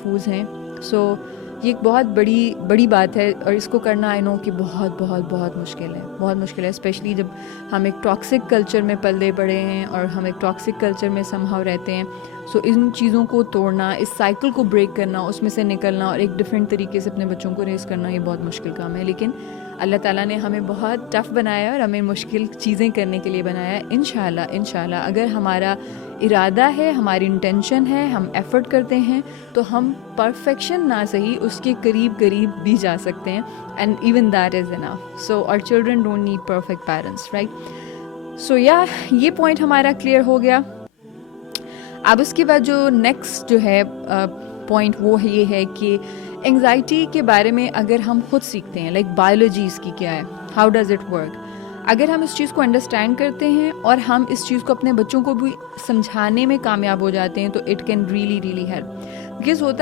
محفوظ ہیں. سو یہ ایک بہت بڑی بات ہے، اور اس کو کرنا آئی نو کہ بہت بہت بہت مشکل ہے، بہت مشکل ہے، اسپیشلی جب ہم ایک ٹاکسک کلچر میں پلے بڑے ہیں اور ہم ایک ٹاکسک کلچر میں سمہاؤ رہتے ہیں. سو ان چیزوں کو توڑنا، اس سائیکل کو بریک کرنا، اس میں سے نکلنا اور ایک ڈفرینٹ طریقے سے اپنے بچوں کو ریز کرنا، یہ بہت مشکل کام ہے. لیکن اللہ تعالیٰ نے ہمیں بہت ٹف بنایا ہے اور ہمیں مشکل چیزیں کرنے کے لیے بنایا ہے. انشاءاللہ اگر ہمارا ارادہ ہے، ہماری انٹینشن ہے، ہم ایفرٹ کرتے ہیں، تو ہم پرفیکشن نہ صحیح اس کے قریب بھی جا سکتے ہیں. And even that is enough. So اور children don't need perfect parents, right? So یہ پوائنٹ ہمارا کلیئر ہو گیا. اب اس کے بعد جو نیکسٹ جو ہے پوائنٹ وہ یہ ہے کہ انگزائٹی کے بارے میں اگر ہم خود سیکھتے ہیں، لائک بایولوجی اس کی کیا ہے، ہاؤ ڈز اٹ ورک، اگر ہم اس چیز کو انڈرسٹینڈ کرتے ہیں اور ہم اس چیز کو اپنے بچوں کو بھی سمجھانے میں کامیاب ہو جاتے ہیں، تو it can really help. Because ہوتا